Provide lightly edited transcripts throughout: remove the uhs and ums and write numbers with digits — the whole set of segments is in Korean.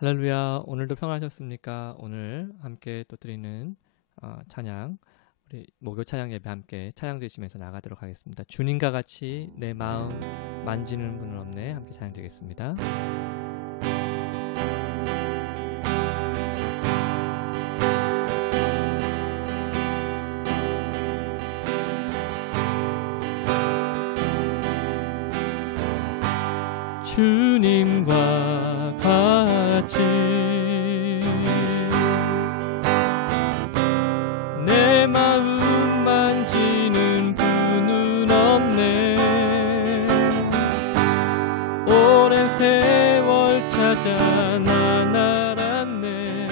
할렐루야. 오늘도 평안하셨습니까? 오늘 함께 또 드리는 찬양, 우리 목요 찬양 예배 함께 찬양 드리시면서 나가도록 하겠습니다. 주님과 같이 내 마음 만지는 분은 없네. 함께 찬양 드리겠습니다. 주님과 같이 내 마음 만지는 분은 없네. 오랜 세월 찾아 난 알았네.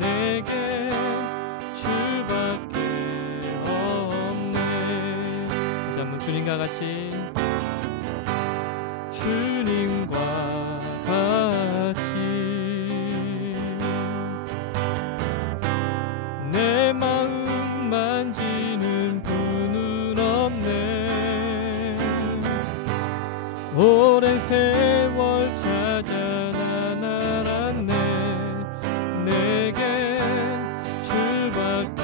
내게 주밖에 없네. 다시 한번 주님과 같이 주님과 같이 내 마음 만지는 분은 없네. 오랜 세월 찾아 난 알았네. 내게 주밖에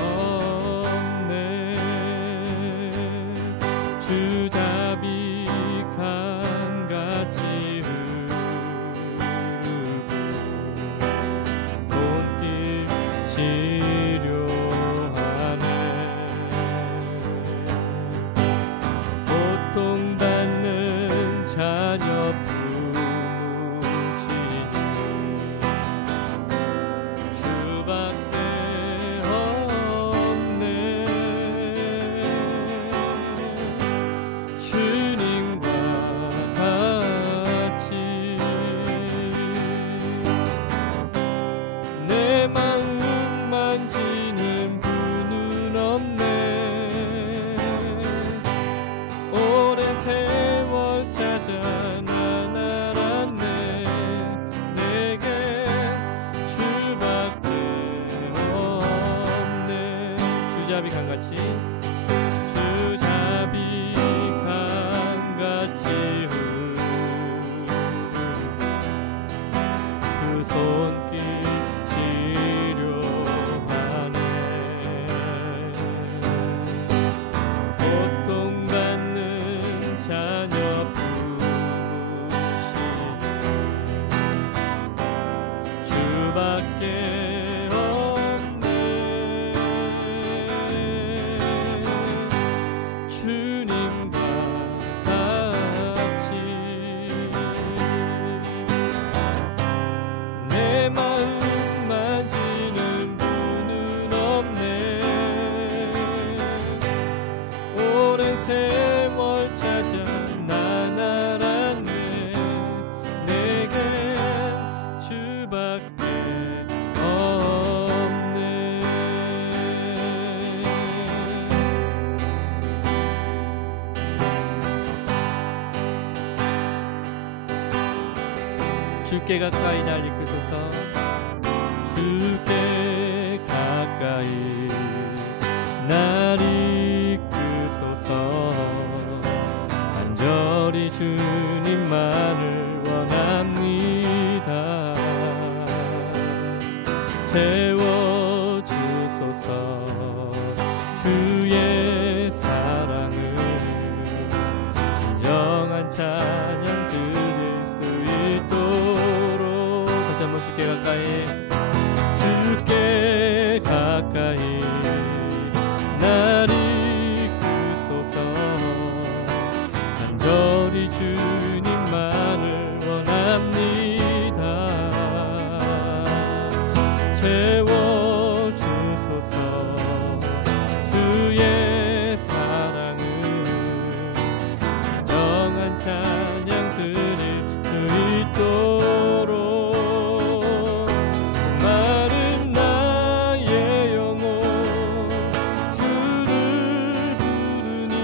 없네. 주잡이 강같이 주잡이 강같이 주 손길 치료하네. 고통받는 자녀 부르시니 주밖에 없네. 주님과 같이 내 마음 만지는 분은 없네. 오랜 세월 찾아 난 알았네. 내겐 주밖에 없네. 주께 가까이 날 이끄소서. 주께 가까이 날 이끄소서. 간절히 주님만을 원합니다. 채워주소서. 주의 사랑을 진정한 찬양 드릴 수 있도록. 다시 한번 주께 가까이 주께 가까이 날 이끄소서. 간절히 주님만을 원합니다. 채워주소서. 주의 사랑을 진정한 찬양 드릴 수 있도록. 마른 나의 영혼 주를 부르니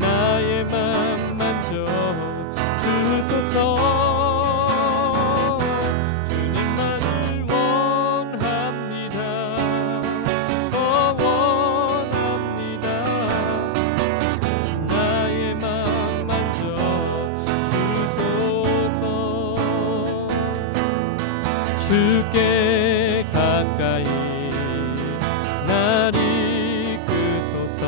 나의 맘 만져 주소서. 주님만을 원합니다. 원합니다. 나의 맘 만져 주소서. 주께 가까이 날 이끄소서.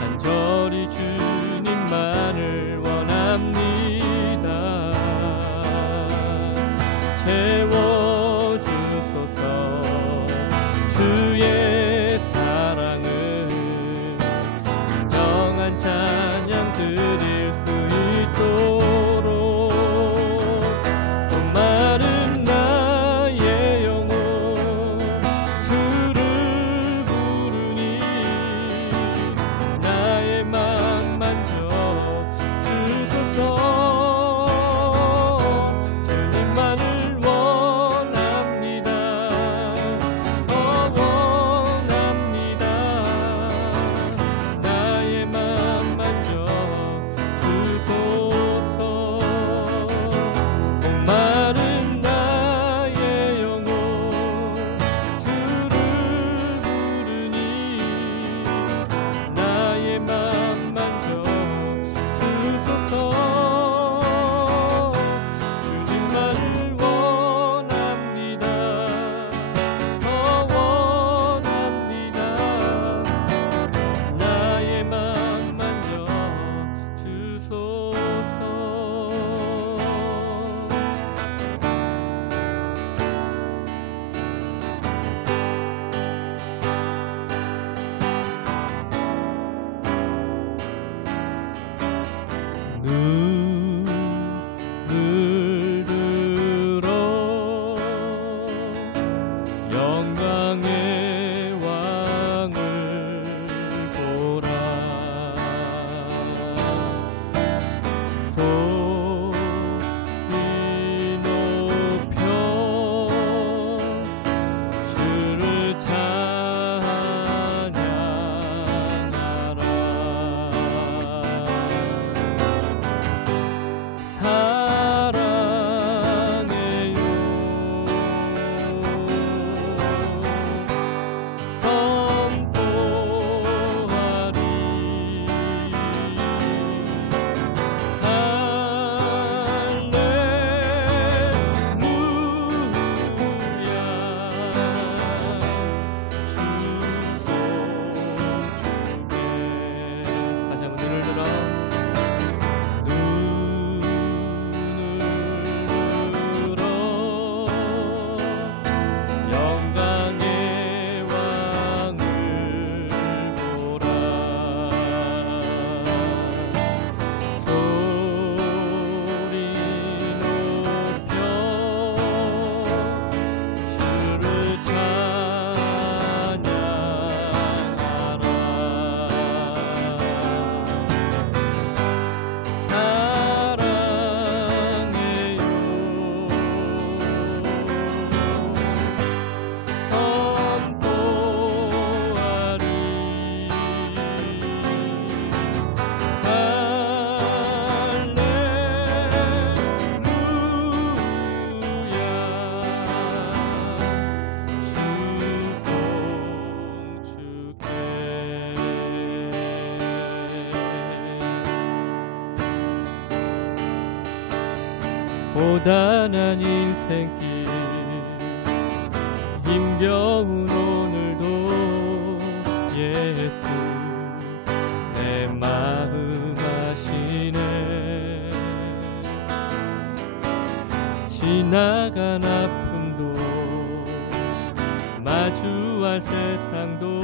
간절히 주님만을 원합니다. 채워주소서. 주의 사랑을 진정한 찬양 드릴 수 있도록. 또 마른 나 고단한 인생길 힘겨운 오늘도 예수 내 마음 아시네. 지나간 아픔도 마주할 세상도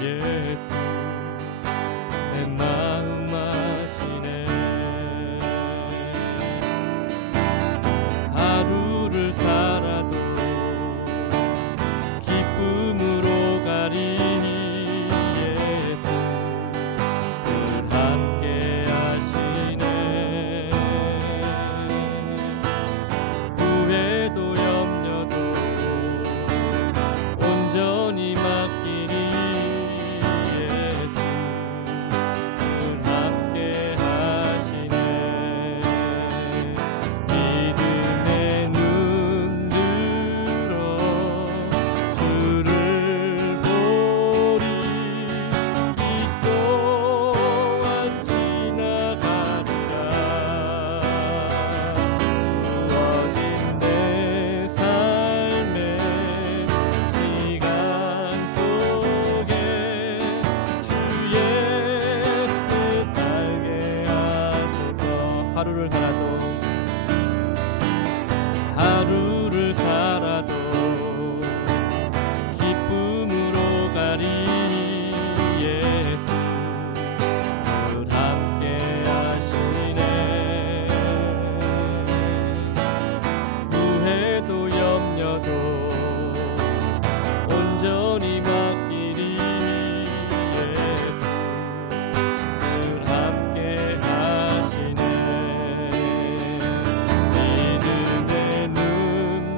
예수 내 마음 아시네. 하루를 살아도 기쁨으로 가리 예수 늘 함께 하시네. 후회도 염려도 온전히 맡기니 예수 늘 함께 하시네. 믿음의 눈 들어 주를 보리. 이 또한 지나가리라. 주어진 내 삶의 시간 속에 주의 뜻 알게 하소서. 하루를 살아도 기쁨으로 가리 예수 늘 함께 하시네. 후회도 염려도 온전히 맡기리 예수 늘 함께 하시네. 믿음의 눈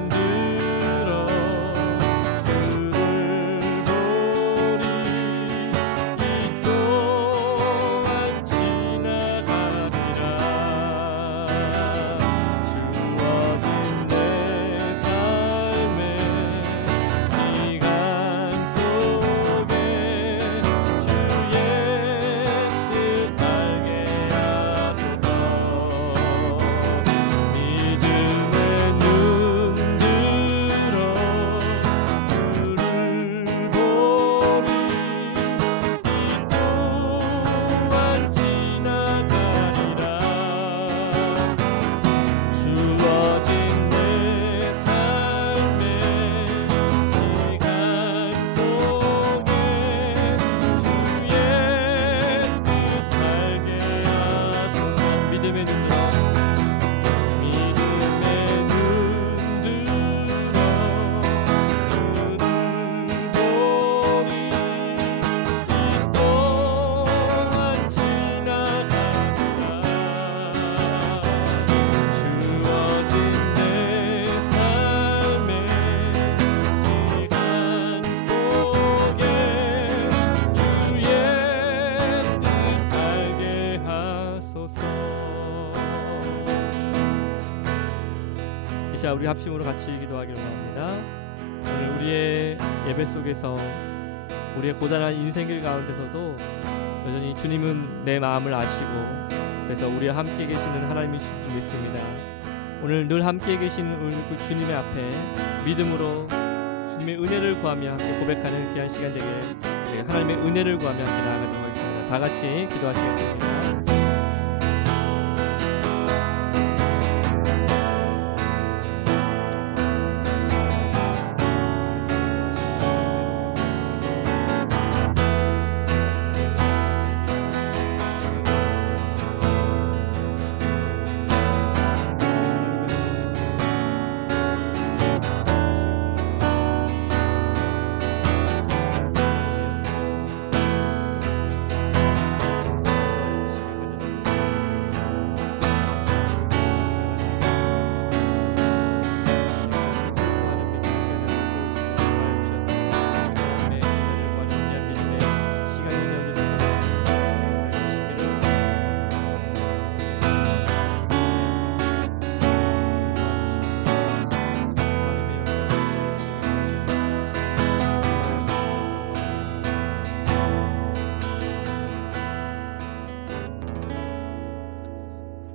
들어 주를 보리. 이 또한 지나가리라. 주어진 내 삶의 시간 속에 주의 뜻 알게 하소서. 믿음의 눈 들어 주를 보리. 이 또한 지나가리라. 주어진 내 삶의 시간 속에 주의 뜻 알게 하소서. 믿음의 눈 들어 믿음의 눈 들어 주를 보리. 이 또한 지나가리라. 주어진 내 삶의 시간 속에 주의 뜻 알게 하소서. 이 시간 우리 합심으로 같이 기도하기를 원합니다. 오늘 우리의 예배 속에서 우리의 고단한 인생길 가운데서도 여전히 주님은 내 마음을 아시고 그래서 우리와 함께 계시는 하나님이신 줄 믿습니다. 오늘 늘 함께 계신 우리 그 주님의 앞에 믿음으로 주님의 은혜를 구하며 함께 고백하는 귀한 시간 되게 하나님의 은혜를 구하며 함께 나아가도록 하겠습니다. 다 같이 기도하시겠습니다.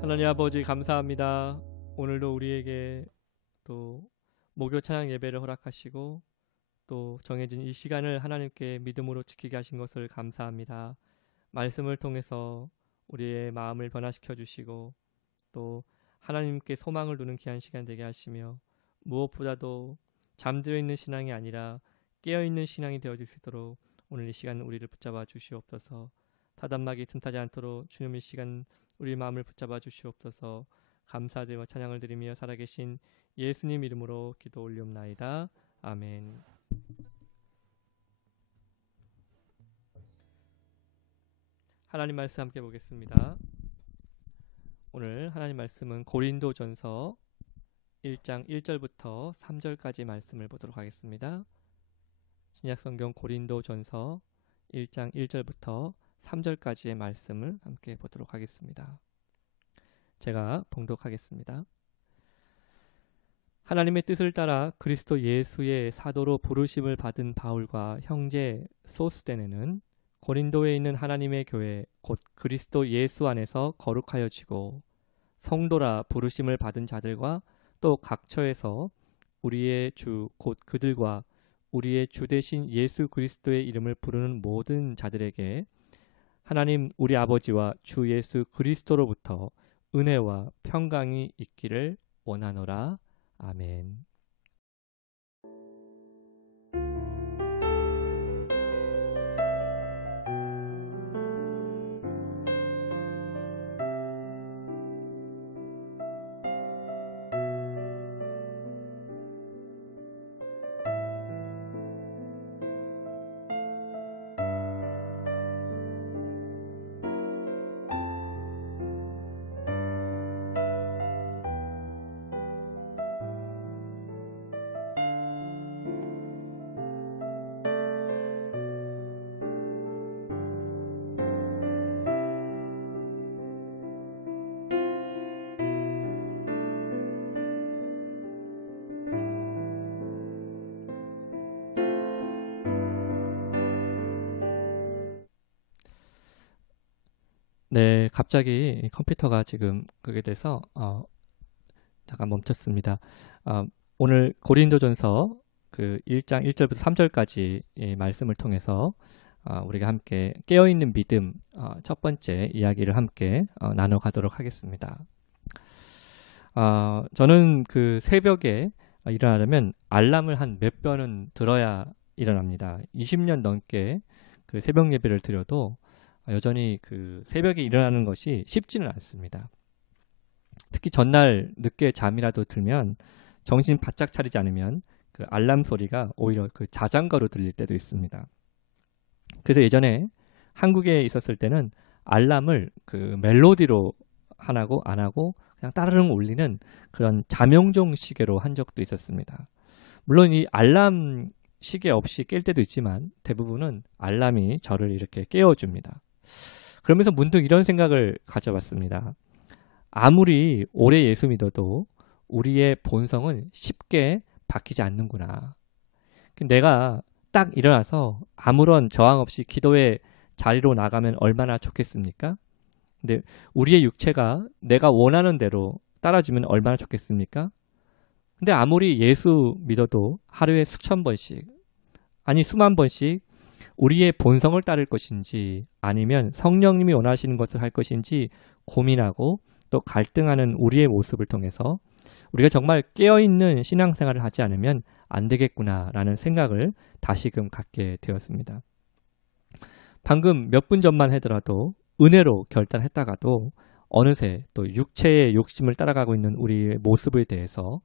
하나님 아버지 감사합니다. 오늘도 우리에게 또 목요 찬양 예배를 허락하시고 또 정해진 이 시간을 하나님께 믿음으로 지키게 하신 것을 감사합니다. 말씀을 통해서 우리의 마음을 변화시켜 주시고 또 하나님께 소망을 두는 귀한 시간 되게 하시며 무엇보다도 잠들어 있는 신앙이 아니라 깨어 있는 신앙이 되어 줄 수 있도록 오늘 이 시간 우리를 붙잡아 주시옵소서. 타단막이 틈타지 않도록 주님 이 시간 우리 마음을 붙잡아 주시옵소서. 감사드리며 찬양을 드리며 살아계신 예수님 이름으로 기도 올리옵나이다. 아멘. 하나님 말씀 함께 보겠습니다. 오늘 하나님 말씀은 고린도전서 1장 1절부터 3절까지 말씀을 보도록 하겠습니다. 신약성경 고린도전서 1장 1절부터 3절까지의 말씀을 함께 보도록 하겠습니다. 제가 봉독하겠습니다. 하나님의 뜻을 따라 그리스도 예수의 사도로 부르심을 받은 바울과 형제 소스데네는 고린도에 있는 하나님의 교회 곧 그리스도 예수 안에서 거룩하여지고 성도라 부르심을 받은 자들과 또 각처에서 우리의 주 곧 그들과 우리의 주 되신 예수 그리스도의 이름을 부르는 모든 자들에게 하나님 우리 아버지와 주 예수 그리스도로부터 은혜와 평강이 있기를 원하노라. 아멘. 네, 갑자기 컴퓨터가 지금 그게 돼서 잠깐 멈췄습니다. 오늘 고린도전서 그 1장 1절부터 3절까지 말씀을 통해서 우리가 함께 깨어있는 믿음 첫 번째 이야기를 함께 나눠가도록 하겠습니다. 저는 그 새벽에 일어나려면 알람을 한 몇 번은 들어야 일어납니다. 20년 넘게 그 새벽 예배를 드려도 여전히 그 새벽에 일어나는 것이 쉽지는 않습니다. 특히 전날 늦게 잠이라도 들면 정신 바짝 차리지 않으면 그 알람 소리가 오히려 그 자장가로 들릴 때도 있습니다. 그래서 예전에 한국에 있었을 때는 알람을 그 멜로디로 안 하고 그냥 따르릉 울리는 그런 잠용종 시계로 한 적도 있었습니다. 물론 이 알람 시계 없이 깰 때도 있지만 대부분은 알람이 저를 이렇게 깨워줍니다. 그러면서 문득 이런 생각을 가져봤습니다. 아무리 오래 예수 믿어도 우리의 본성은 쉽게 바뀌지 않는구나. 내가 딱 일어나서 아무런 저항 없이 기도의 자리로 나가면 얼마나 좋겠습니까? 근데 우리의 육체가 내가 원하는 대로 따라주면 얼마나 좋겠습니까? 근데 아무리 예수 믿어도 하루에 수천 번씩 아니 수만 번씩 우리의 본성을 따를 것인지 아니면 성령님이 원하시는 것을 할 것인지 고민하고 또 갈등하는 우리의 모습을 통해서 우리가 정말 깨어있는 신앙생활을 하지 않으면 안 되겠구나라는 생각을 다시금 갖게 되었습니다. 방금 몇 분 전만 하더라도 은혜로 결단했다가도 어느새 또 육체의 욕심을 따라가고 있는 우리의 모습에 대해서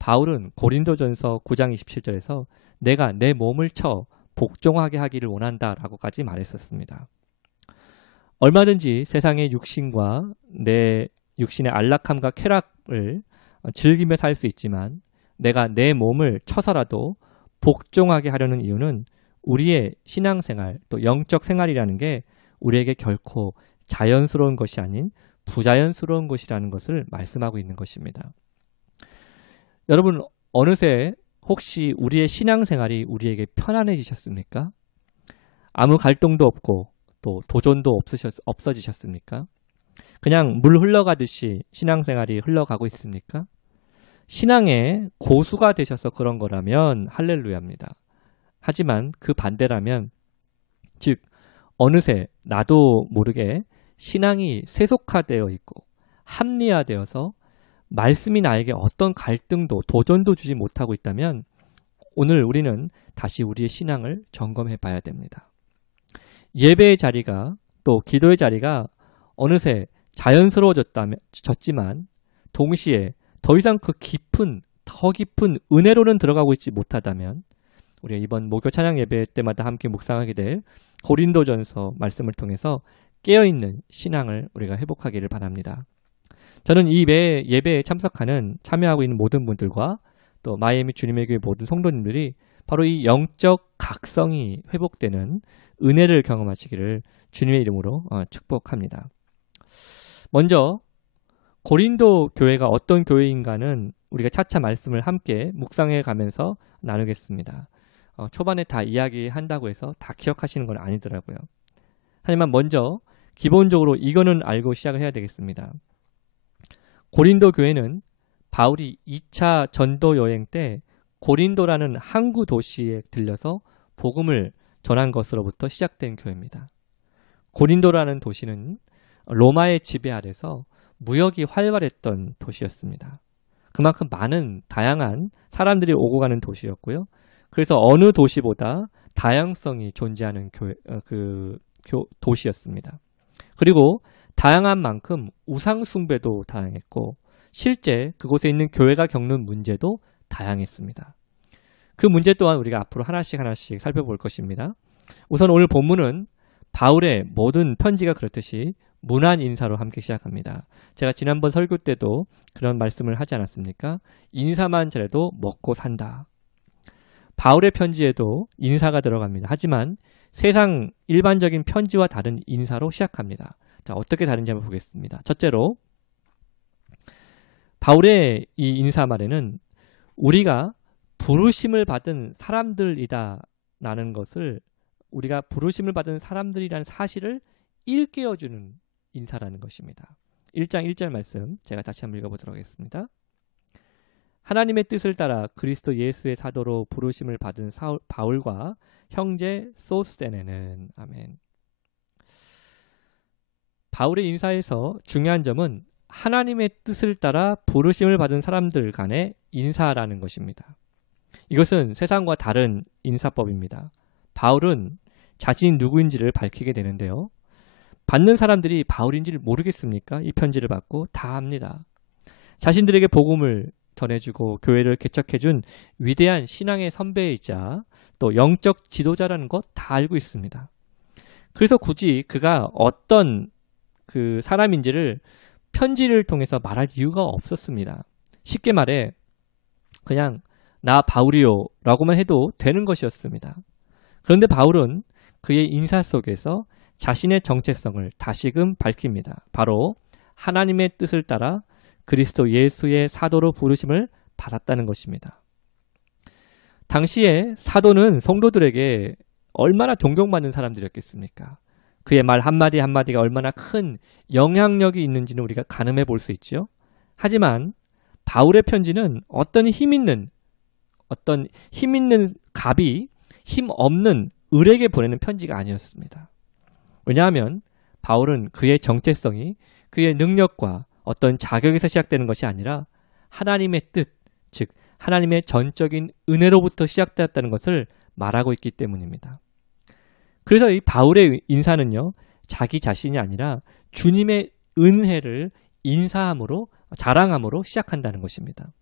바울은 고린도전서 9장 27절에서 내가 내 몸을 쳐 복종하게 하기를 원한다라고까지 말했었습니다. 얼마든지 세상의 육신과 내 육신의 안락함과 쾌락을 즐기며 살 수 있지만 내가 내 몸을 쳐서라도 복종하게 하려는 이유는 우리의 신앙생활 또 영적 생활이라는 게 우리에게 결코 자연스러운 것이 아닌 부자연스러운 것이라는 것을 말씀하고 있는 것입니다. 여러분 어느새 혹시 우리의 신앙생활이 우리에게 편안해지셨습니까? 아무 갈등도 없고 또 도전도 없어지셨습니까? 그냥 물 흘러가듯이 신앙생활이 흘러가고 있습니까? 신앙의 고수가 되셔서 그런 거라면 할렐루야입니다. 하지만 그 반대라면, 즉 어느새 나도 모르게 신앙이 세속화되어 있고 합리화되어서 말씀이 나에게 어떤 갈등도 도전도 주지 못하고 있다면 오늘 우리는 다시 우리의 신앙을 점검해 봐야 됩니다. 예배의 자리가 또 기도의 자리가 어느새 자연스러워졌지만 동시에 더 이상 그 더 깊은 은혜로는 들어가고 있지 못하다면 우리가 이번 목요 찬양 예배 때마다 함께 묵상하게 될 고린도전서 말씀을 통해서 깨어있는 신앙을 우리가 회복하기를 바랍니다. 저는 이 예배에 참여하고 있는 모든 분들과 또 마이애미 주님의 교회 모든 성도님들이 바로 이 영적 각성이 회복되는 은혜를 경험하시기를 주님의 이름으로 축복합니다. 먼저 고린도 교회가 어떤 교회인가는 우리가 차차 말씀을 함께 묵상해 가면서 나누겠습니다. 초반에 다 이야기한다고 해서 다 기억하시는 건 아니더라고요. 하지만 먼저 기본적으로 이거는 알고 시작을 해야 되겠습니다. 고린도 교회는 바울이 2차 전도 여행 때 고린도라는 항구 도시에 들려서 복음을 전한 것으로부터 시작된 교회입니다. 고린도라는 도시는 로마의 지배 아래서 무역이 활발했던 도시였습니다. 그만큼 많은 다양한 사람들이 오고 가는 도시였고요. 그래서 어느 도시보다 다양성이 존재하는 도시였습니다. 그리고 다양한 만큼 우상 숭배도 다양했고 실제 그곳에 있는 교회가 겪는 문제도 다양했습니다. 그 문제 또한 우리가 앞으로 하나씩 살펴볼 것입니다. 우선 오늘 본문은 바울의 모든 편지가 그렇듯이 문안 인사로 함께 시작합니다. 제가 지난번 설교 때도 그런 말씀을 하지 않았습니까? 인사만 잘해도 먹고 산다. 바울의 편지에도 인사가 들어갑니다. 하지만 세상 일반적인 편지와 다른 인사로 시작합니다. 자, 어떻게 다른지 한번 보겠습니다. 첫째로 바울의 이 인사말에는 우리가 부르심을 받은 사람들이다 라는 것을, 우리가 부르심을 받은 사람들이라는 사실을 일깨워주는 인사라는 것입니다. 1장 1절 말씀 제가 다시 한번 읽어보도록 하겠습니다. 하나님의 뜻을 따라 그리스도 예수의 사도로 부르심을 받은 바울과 형제 소스데네는. 아멘. 바울의 인사에서 중요한 점은 하나님의 뜻을 따라 부르심을 받은 사람들 간의 인사라는 것입니다. 이것은 세상과 다른 인사법입니다. 바울은 자신이 누구인지를 밝히게 되는데요. 받는 사람들이 바울인지를 모르겠습니까? 이 편지를 받고 다 압니다. 자신들에게 복음을 전해주고 교회를 개척해준 위대한 신앙의 선배이자 또 영적 지도자라는 것 다 알고 있습니다. 그래서 굳이 그가 어떤 그 사람인지를 편지를 통해서 말할 이유가 없었습니다. 쉽게 말해 그냥 나 바울이요 라고만 해도 되는 것이었습니다. 그런데 바울은 그의 인사 속에서 자신의 정체성을 다시금 밝힙니다. 바로 하나님의 뜻을 따라 그리스도 예수의 사도로 부르심을 받았다는 것입니다. 당시에 사도는 성도들에게 얼마나 존경받는 사람들이었겠습니까? 그의 말 한마디 한마디가 얼마나 큰 영향력이 있는지는 우리가 가늠해 볼 수 있죠. 하지만 바울의 편지는 어떤 힘 있는 갑이 힘 없는 을에게 보내는 편지가 아니었습니다. 왜냐하면 바울은 그의 정체성이 그의 능력과 어떤 자격에서 시작되는 것이 아니라 하나님의 뜻, 즉 하나님의 전적인 은혜로부터 시작되었다는 것을 말하고 있기 때문입니다. 그래서 이 바울의 인사는요, 자기 자신이 아니라 주님의 은혜를 자랑함으로 시작한다는 것입니다.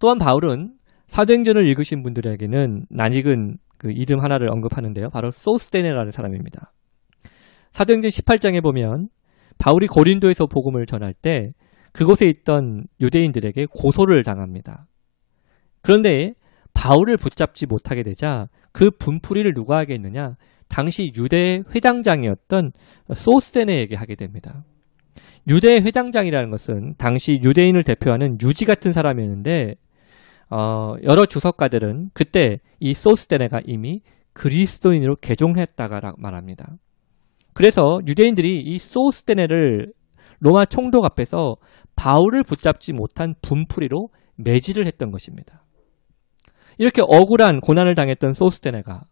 또한 바울은 사도행전을 읽으신 분들에게는 낯익은 그 이름 하나를 언급하는데요. 바로 소스데네라는 사람입니다. 사도행전 18장에 보면 바울이 고린도에서 복음을 전할 때 그곳에 있던 유대인들에게 고소를 당합니다. 그런데 바울을 붙잡지 못하게 되자 그 분풀이를 누가 하게 했느냐? 당시 유대 회당장이었던 소스데네에게 하게 됩니다. 유대 회당장이라는 것은 당시 유대인을 대표하는 유지 같은 사람이었는데 여러 주석가들은 그때 이 소스데네가 이미 그리스도인으로 개종했다가 말합니다. 그래서 유대인들이 이 소스데네를 로마 총독 앞에서 바울을 붙잡지 못한 분풀이로 매질을 했던 것입니다. 이렇게 억울한 고난을 당했던 소스테네가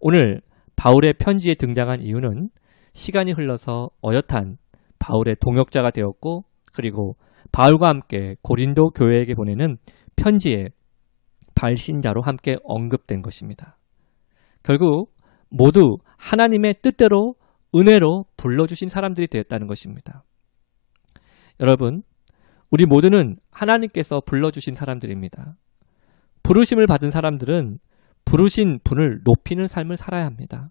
오늘 바울의 편지에 등장한 이유는 시간이 흘러서 어엿한 바울의 동역자가 되었고, 그리고 바울과 함께 고린도 교회에게 보내는 편지에 발신자로 함께 언급된 것입니다. 결국 모두 하나님의 뜻대로 은혜로 불러주신 사람들이 되었다는 것입니다. 여러분, 우리 모두는 하나님께서 불러주신 사람들입니다. 부르심을 받은 사람들은 부르신 분을 높이는 삶을 살아야 합니다.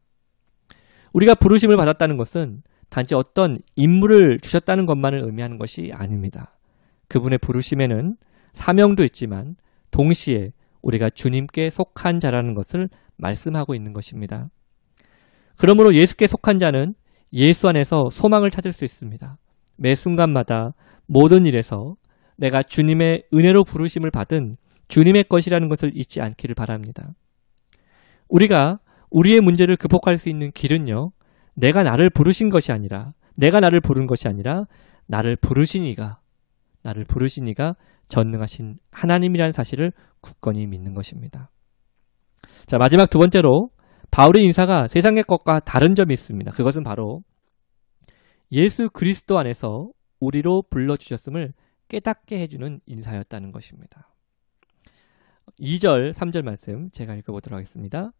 우리가 부르심을 받았다는 것은 단지 어떤 임무를 주셨다는 것만을 의미하는 것이 아닙니다. 그분의 부르심에는 사명도 있지만 동시에 우리가 주님께 속한 자라는 것을 말씀하고 있는 것입니다. 그러므로 예수께 속한 자는 예수 안에서 소망을 찾을 수 있습니다. 매 순간마다 모든 일에서 내가 주님의 은혜로 부르심을 받은 주님의 것이라는 것을 잊지 않기를 바랍니다. 우리가 우리의 문제를 극복할 수 있는 길은요, 내가 나를 부르신 것이 아니라, 내가 나를 부른 것이 아니라 나를 부르신 이가 전능하신 하나님이라는 사실을 굳건히 믿는 것입니다. 자, 마지막 두 번째로 바울의 인사가 세상의 것과 다른 점이 있습니다. 그것은 바로 예수 그리스도 안에서 우리로 불러주셨음을 깨닫게 해주는 인사였다는 것입니다. 2절, 3절 말씀 제가 읽어보도록 하겠습니다.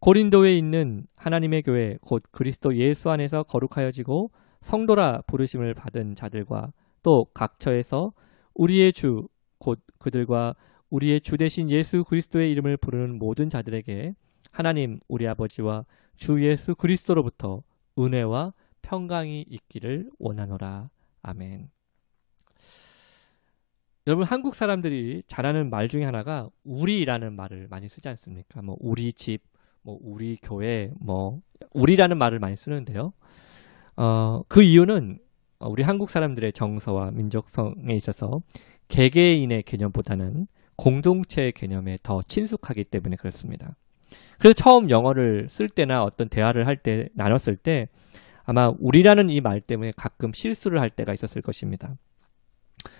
고린도에 있는 하나님의 교회 곧 그리스도 예수 안에서 거룩하여지고 성도라 부르심을 받은 자들과 또 각처에서 우리의 주 곧 그들과 우리의 주 되신 예수 그리스도의 이름을 부르는 모든 자들에게 하나님 우리 아버지와 주 예수 그리스도로부터 은혜와 평강이 있기를 원하노라. 아멘. 여러분, 한국 사람들이 잘하는 말 중에 하나가 우리라는 말을 많이 쓰지 않습니까? 뭐 우리 집, 뭐 우리 교회, 뭐 우리라는 말을 많이 쓰는데요. 그 이유는 우리 한국 사람들의 정서와 민족성에 있어서 개개인의 개념보다는 공동체의 개념에 더 친숙하기 때문에 그렇습니다. 그래서 처음 영어를 쓸 때나 어떤 대화를 할 때, 나눴을 때 아마 우리라는 이 말 때문에 가끔 실수를 할 때가 있었을 것입니다.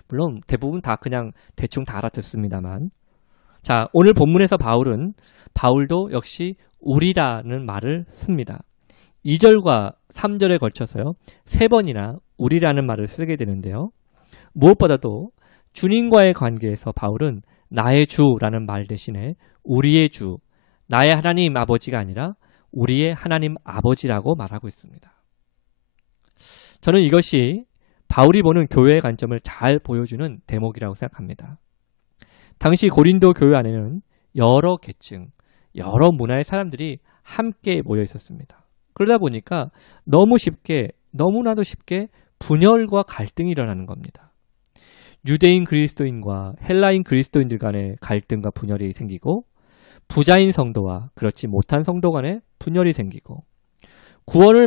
물론 대부분 다 그냥 대충 다 알아듣습니다만, 자, 오늘 본문에서 바울도 역시 우리라는 말을 씁니다. 2절과 3절에 걸쳐서요, 3번이나 우리라는 말을 쓰게 되는데요. 무엇보다도 주님과의 관계에서 바울은 나의 주라는 말 대신에 우리의 주, 나의 하나님 아버지가 아니라 우리의 하나님 아버지라고 말하고 있습니다. 저는 이것이 바울이 보는 교회의 관점을 잘 보여주는 대목이라고 생각합니다. 당시 고린도 교회 안에는 여러 계층, 여러 문화의 사람들이 함께 모여 있었습니다. 그러다 보니까 너무나도 쉽게 분열과 갈등이 일어나는 겁니다. 유대인 그리스도인과 헬라인 그리스도인들 간의 갈등과 분열이 생기고, 부자인 성도와 그렇지 못한 성도 간의 분열이 생기고, 구원을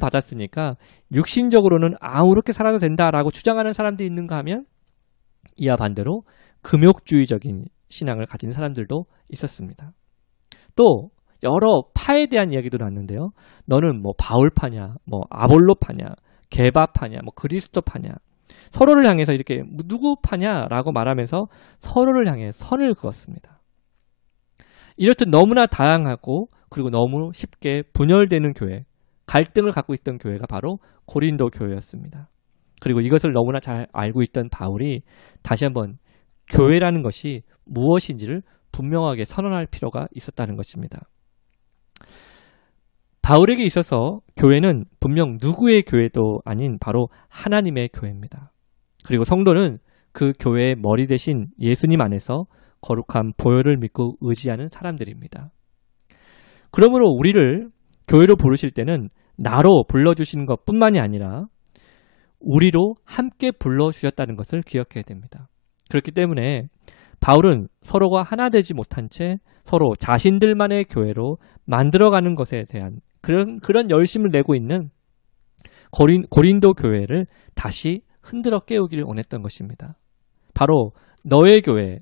받았으니까 육신적으로는 그렇게 살아도 된다라고 주장하는 사람들이 있는가 하면, 이와 반대로 금욕주의적인 신앙을 가진 사람들도 있었습니다. 또 여러 파에 대한 이야기도 나왔는데요. 너는 뭐 바울파냐, 뭐 아볼로파냐, 게바파냐, 뭐 그리스도파냐, 서로를 향해서 이렇게 누구 파냐라고 말하면서 서로를 향해 선을 그었습니다. 이렇듯 너무나 다양하고 그리고 너무 쉽게 분열되는 교회, 갈등을 갖고 있던 교회가 바로 고린도 교회였습니다. 그리고 이것을 너무나 잘 알고 있던 바울이 다시 한번 교회라는 것이 무엇인지를 분명하게 선언할 필요가 있었다는 것입니다. 바울에게 있어서 교회는 분명 누구의 교회도 아닌 바로 하나님의 교회입니다. 그리고 성도는 그 교회의 머리 대신 예수님 안에서 거룩한 보혈을 믿고 의지하는 사람들입니다. 그러므로 우리를 교회로 부르실 때는 나로 불러주시는 것뿐만이 아니라 우리로 함께 불러주셨다는 것을 기억해야 됩니다. 그렇기 때문에 바울은 서로가 하나 되지 못한 채 서로 자신들만의 교회로 만들어가는 것에 대한 그런 열심을 내고 있는 고린도 교회를 다시 흔들어 깨우기를 원했던 것입니다. 바로 너의 교회,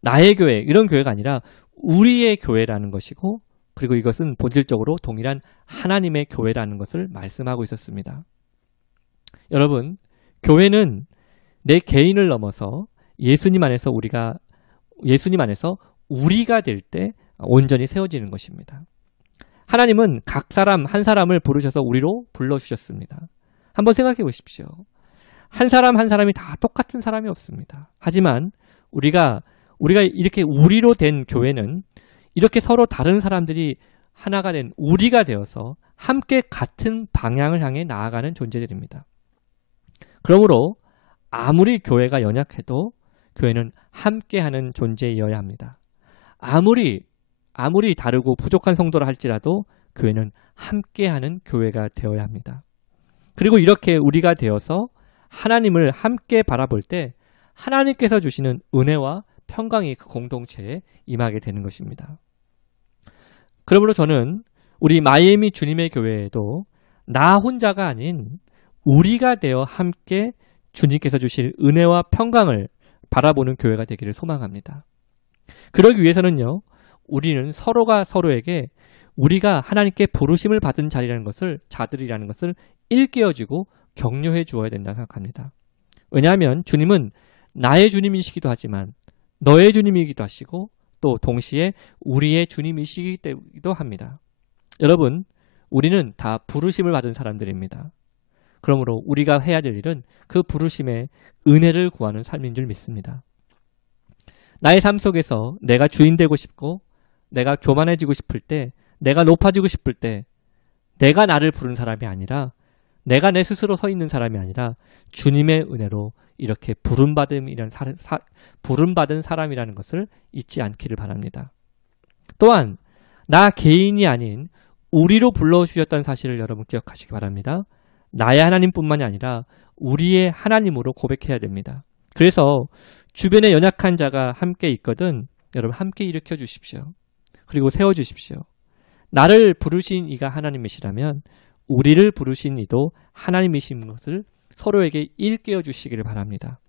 나의 교회, 이런 교회가 아니라 우리의 교회라는 것이고, 그리고 이것은 본질적으로 동일한 하나님의 교회라는 것을 말씀하고 있었습니다. 여러분, 교회는 내 개인을 넘어서 예수님 안에서 우리가 될 때 온전히 세워지는 것입니다. 하나님은 각 사람 한 사람을 부르셔서 우리로 불러주셨습니다. 한번 생각해 보십시오. 한 사람 한 사람이 다 똑같은 사람이 없습니다. 하지만 우리가 이렇게 우리로 된 교회는 이렇게 서로 다른 사람들이 하나가 된 우리가 되어서 함께 같은 방향을 향해 나아가는 존재들입니다. 그러므로 아무리 교회가 연약해도 교회는 함께하는 존재이어야 합니다. 아무리 다르고 부족한 성도라 할지라도 교회는 함께하는 교회가 되어야 합니다. 그리고 이렇게 우리가 되어서 하나님을 함께 바라볼 때 하나님께서 주시는 은혜와 평강이 그 공동체에 임하게 되는 것입니다. 그러므로 저는 우리 마이애미 주님의 교회에도 나 혼자가 아닌 우리가 되어 함께 주님께서 주실 은혜와 평강을 바라보는 교회가 되기를 소망합니다. 그러기 위해서는요, 우리는 서로가 서로에게 우리가 하나님께 부르심을 받은 자들이라는 것을 일깨워주고 격려해 주어야 된다고 생각합니다. 왜냐하면 주님은 나의 주님이시기도 하지만 너의 주님이기도 하시고 또 동시에 우리의 주님이시기도 합니다. 여러분, 우리는 다 부르심을 받은 사람들입니다. 그러므로 우리가 해야 될 일은 그 부르심의 은혜를 구하는 삶인 줄 믿습니다. 나의 삶 속에서 내가 주인 되고 싶고 내가 교만해지고 싶을 때, 내가 높아지고 싶을 때 내가 나를 부른 사람이 아니라 내가 내 스스로 서 있는 사람이 아니라 주님의 은혜로 이렇게 부름받은 사람이라는 것을 잊지 않기를 바랍니다. 또한 나 개인이 아닌 우리로 불러주셨다는 사실을 여러분 기억하시기 바랍니다. 나의 하나님뿐만이 아니라 우리의 하나님으로 고백해야 됩니다. 그래서 주변에 연약한 자가 함께 있거든 여러분 함께 일으켜 주십시오. 그리고 세워주십시오. 나를 부르신 이가 하나님이시라면 우리를 부르신 이도 하나님이신 것을 서로에게 일깨워 주시기를 바랍니다.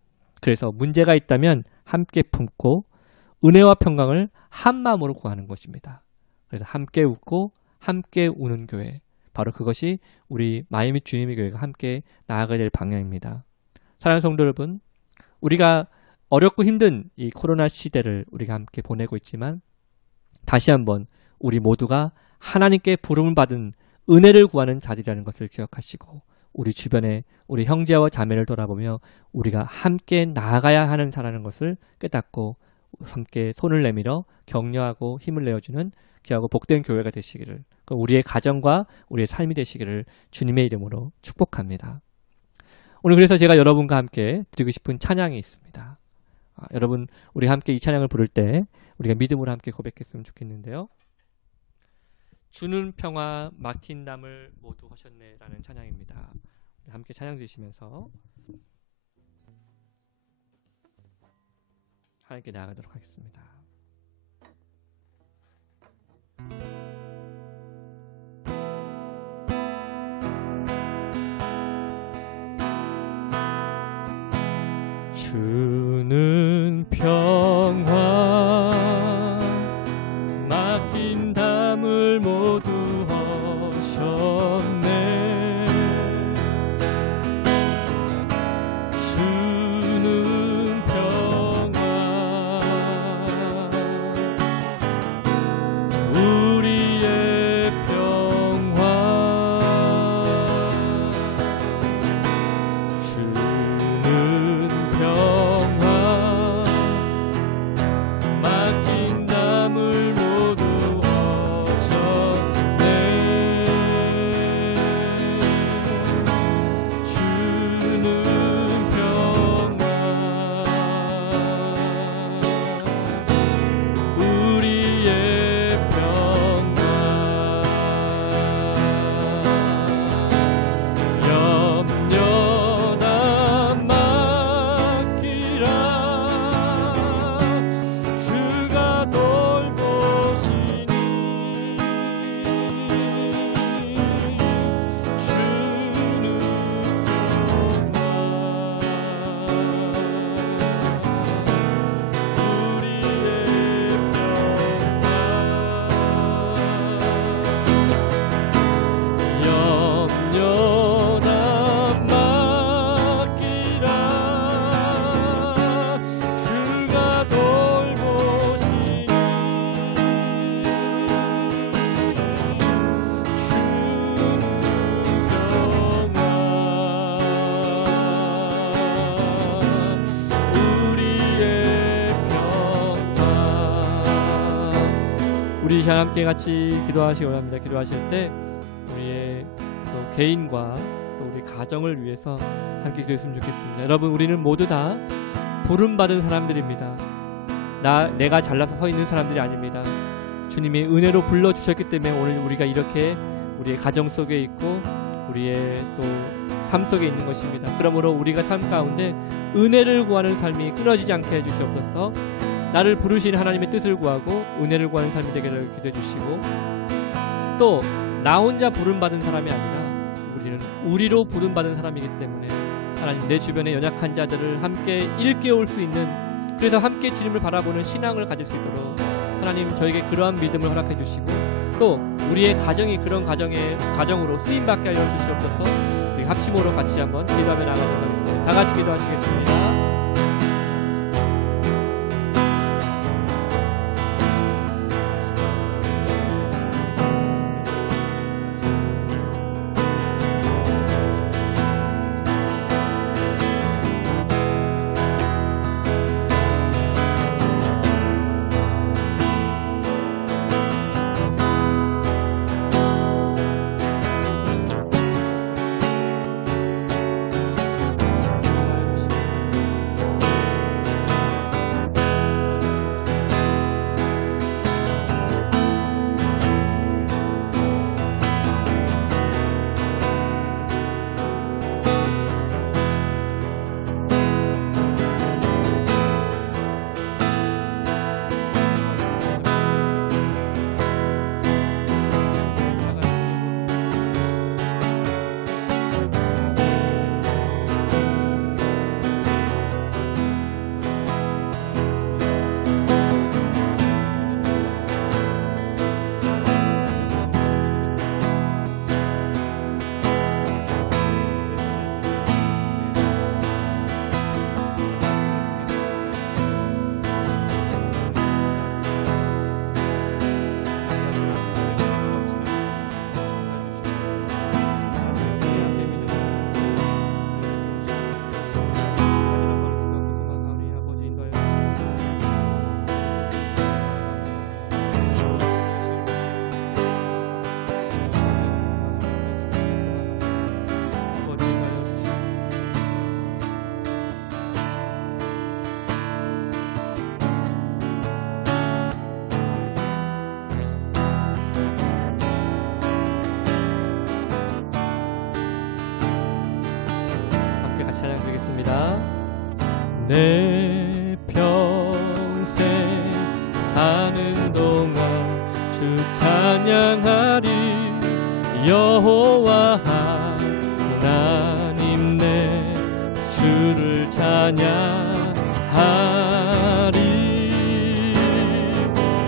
그래서 문제가 있다면 함께 품고 은혜와 평강을 한 마음으로 구하는 것입니다. 그래서 함께 웃고 함께 우는 교회, 바로 그것이 우리 마이애미 주님의 교회가 함께 나아가야 될 방향입니다. 사랑하는 성도 여러분, 우리가 어렵고 힘든 이 코로나 시대를 우리가 함께 보내고 있지만 다시 한번 우리 모두가 하나님께 부름을 받은 은혜를 구하는 자들이라는 것을 기억하시고 우리 주변에 우리 형제와 자매를 돌아보며 우리가 함께 나아가야 하는 자라는 것을 깨닫고 함께 손을 내밀어 격려하고 힘을 내어주는 귀하고 복된 교회가 되시기를, 우리의 가정과 우리의 삶이 되시기를 주님의 이름으로 축복합니다. 오늘 그래서 제가 여러분과 함께 드리고 싶은 찬양이 있습니다. 여러분, 우리 함께 이 찬양을 부를 때 우리가 믿음으로 함께 고백했으면 좋겠는데요. 주는 평화 막힌 담을 모두 하셨네 라는 찬양입니다. 함께 찬양 드리시면서 하나님께 나아가도록 하겠습니다. 주는 평화 막힌 담을 모두 하셨네. 주는 평화 우리의 평화 주는 평화 우리 시간 함께 같이 기도하시기 원합니다. 기도하실 때 우리의 또 개인과 또 우리 가정을 위해서 함께 기도했으면 좋겠습니다. 여러분, 우리는 모두 다 부름받은 사람들입니다. 내가 잘나서 서 있는 사람들이 아닙니다. 주님이 은혜로 불러주셨기 때문에 오늘 우리가 이렇게 우리의 가정 속에 있고 우리의 또 삶 속에 있는 것입니다. 그러므로 우리가 삶 가운데 은혜를 구하는 삶이 끊어지지 않게 해주시옵소서. 나를 부르신 하나님의 뜻을 구하고 은혜를 구하는 삶이 되기를 기도해 주시고, 또 나 혼자 부름받은 사람이 아니라 우리는 우리로 부름받은 사람이기 때문에 하나님, 내 주변의 연약한 자들을 함께 일깨울 수 있는, 그래서 함께 주님을 바라보는 신앙을 가질 수 있도록 하나님 저에게 그러한 믿음을 허락해 주시고, 또 우리의 가정이 그런 가정으로 쓰임받게 하여 주시옵소서. 우리 합심으로 같이 한번 기도하며 나가도록 하겠습니다. 다 같이 기도하시겠습니다. 내 평생 사는 동안 주 찬양하리. 여호와 하나님 내 주를 찬양하리.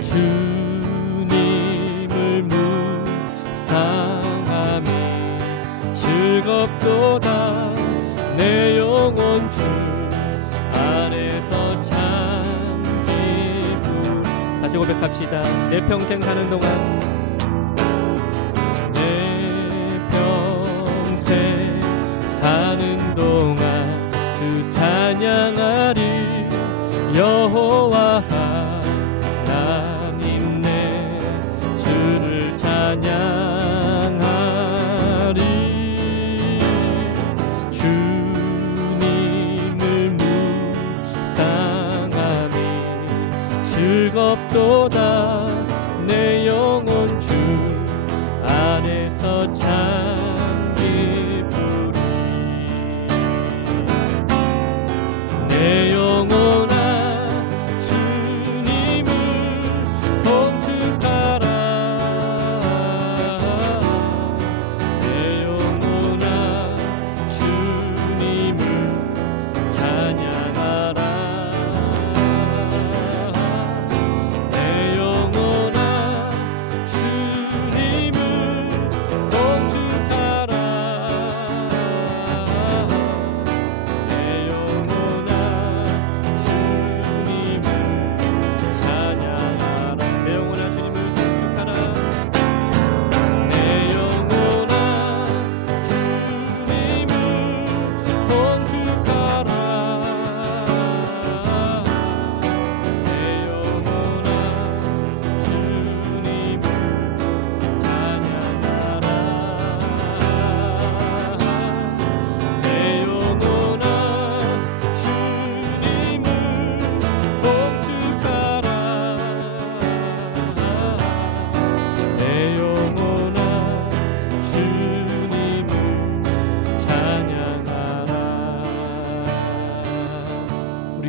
주님을 묵상함이 즐겁도다. 내 영혼 주 안에서 참 기쁨. 다시 고백합시다. 내 평생 사는 동안, 내 평생 사는 동안 주 찬양하리. 여호와 하나님 내 주를 찬양하리. 즐겁도다. 내 영혼 주 안에서 참 기쁘리. 내 영혼아 주님을 송축하라. 내 영혼아 주님을 찬양하라. 내 영혼아 주님을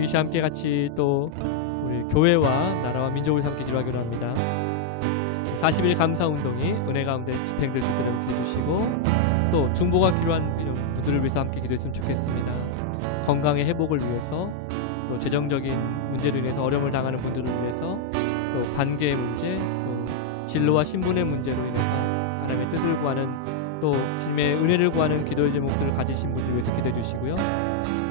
우리 이 시간 함께 같이 또 우리 교회와 나라와 민족을 함께 기도하기로 합니다. 40일 감사운동이 은혜 가운데 집행될 수 있도록 기도해주시고 또 중보가 필요한 분들을 위해서 함께 기도했으면 좋겠습니다. 건강의 회복을 위해서 또 재정적인 문제로 인해서 어려움을 당하는 분들을 위해서 또 관계의 문제 또 진로와 신분의 문제로 인해서 하나님의 뜻을 구하는 또 주님의 은혜를 구하는 기도의 제목들을 가지신 분들 위해서 기도해 주시고요.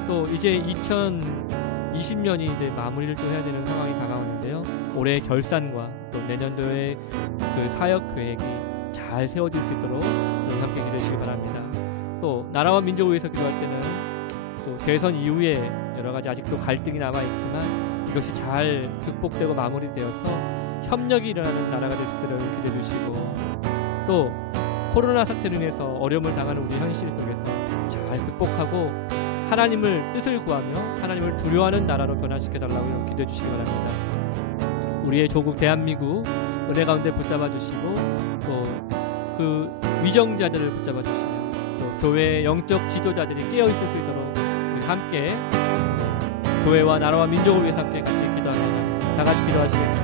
또 이제 2020년이 이제 마무리를 또 해야 되는 상황이 다가오는데요. 올해의 결산과 또 내년도의 그 사역 계획이 잘 세워질 수 있도록 함께 기도해 주시기 바랍니다. 또 나라와 민족을 위해서 기도할 때는 또 대선 이후에 여러 가지 아직도 갈등이 남아 있지만 이것이 잘 극복되고 마무리되어서 협력이 일어나는 나라가 될 수 있도록 기도해 주시고 또 코로나 사태로 인해서 어려움을 당하는 우리 현실 속에서 잘 극복하고 하나님을 뜻을 구하며 하나님을 두려워하는 나라로 변화시켜 달라고 기도해 주시기 바랍니다. 우리의 조국 대한민국 은혜 가운데 붙잡아 주시고 또 그 위정자들을 붙잡아 주시며 또 교회의 영적 지도자들이 깨어 있을 수 있도록 우리 함께 교회와 나라와 민족을 위해서 함께 같이 기도합니다. 다 같이 기도하시겠습니다.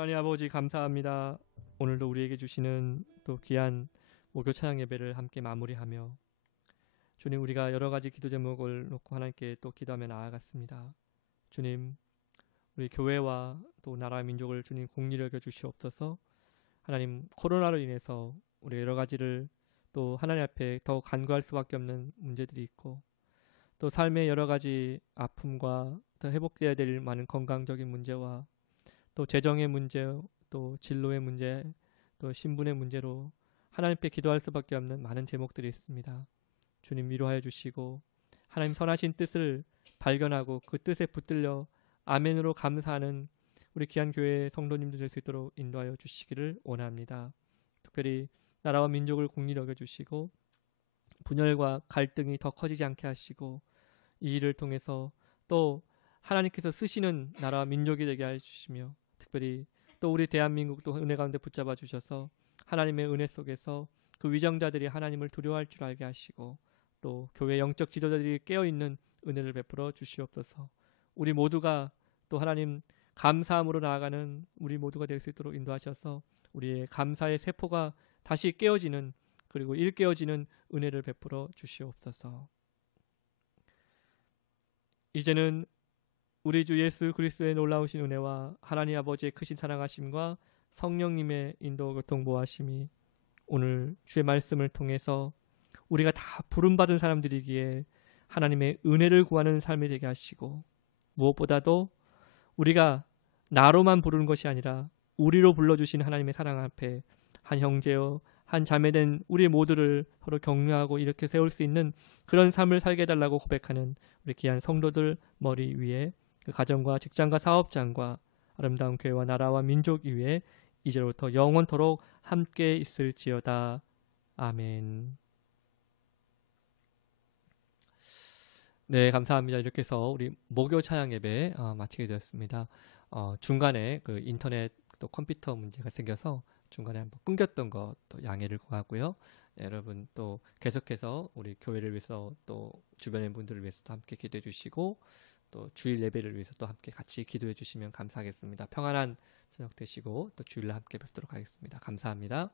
하나님 아버지 감사합니다. 오늘도 우리에게 주시는 또 귀한 목요 찬양 예배를 함께 마무리하며 주님 우리가 여러 가지 기도 제목을 놓고 하나님께 또 기도하며 나아갔습니다. 주님 우리 교회와 또 나라 민족을 주님 긍휼히 여겨 주시옵소서. 하나님 코로나로 인해서 우리 여러 가지를 또 하나님 앞에 더 간구할 수밖에 없는 문제들이 있고 또 삶의 여러 가지 아픔과 더 회복되어야 될 많은 건강적인 문제와 또 재정의 문제, 또 진로의 문제, 또 신분의 문제로 하나님께 기도할 수밖에 없는 많은 제목들이 있습니다. 주님 위로하여 주시고 하나님 선하신 뜻을 발견하고 그 뜻에 붙들려 아멘으로 감사하는 우리 귀한 교회 성도님들 될 수 있도록 인도하여 주시기를 원합니다. 특별히 나라와 민족을 긍휼히 여겨 주시고 분열과 갈등이 더 커지지 않게 하시고 이 일을 통해서 또 하나님께서 쓰시는 나라와 민족이 되게 해주시며 특별히 또 우리 대한민국도 은혜 가운데 붙잡아 주셔서 하나님의 은혜 속에서 그 위정자들이 하나님을 두려워할 줄 알게 하시고 또 교회 영적 지도자들이 깨어있는 은혜를 베풀어 주시옵소서. 우리 모두가 또 하나님 감사함으로 나아가는 우리 모두가 될 수 있도록 인도하셔서 우리의 감사의 세포가 다시 깨어지는 그리고 일깨어지는 은혜를 베풀어 주시옵소서. 이제는 우리 주 예수 그리스도의 놀라우신 은혜와 하나님 아버지의 크신 사랑하심과 성령님의 인도 교통 보하심이 오늘 주의 말씀을 통해서 우리가 다 부름받은 사람들이기에 하나님의 은혜를 구하는 삶이 되게 하시고 무엇보다도 우리가 나로만 부르는 것이 아니라 우리로 불러주신 하나님의 사랑 앞에 한 형제요 한 자매된 우리 모두를 서로 격려하고 이렇게 세울 수 있는 그런 삶을 살게 해달라고 고백하는 우리 귀한 성도들 머리 위에 그 가정과 직장과 사업장과 아름다운 교회와 나라와 민족 위에 이제로부터 영원토록 함께 있을지어다. 아멘. 네, 감사합니다. 이렇게 해서 우리 목요 찬양 예배 마치게 되었습니다. 중간에 그 인터넷 또 컴퓨터 문제가 생겨서 중간에 한번 끊겼던 것 또 양해를 구하고요. 여러분 또 계속해서 우리 교회를 위해서 또 주변의 분들을 위해서도 함께 기도해 주시고 또 주일 예배를 위해서 또 함께 같이 기도해 주시면 감사하겠습니다. 평안한 저녁 되시고 또 주일날 함께 뵙도록 하겠습니다. 감사합니다.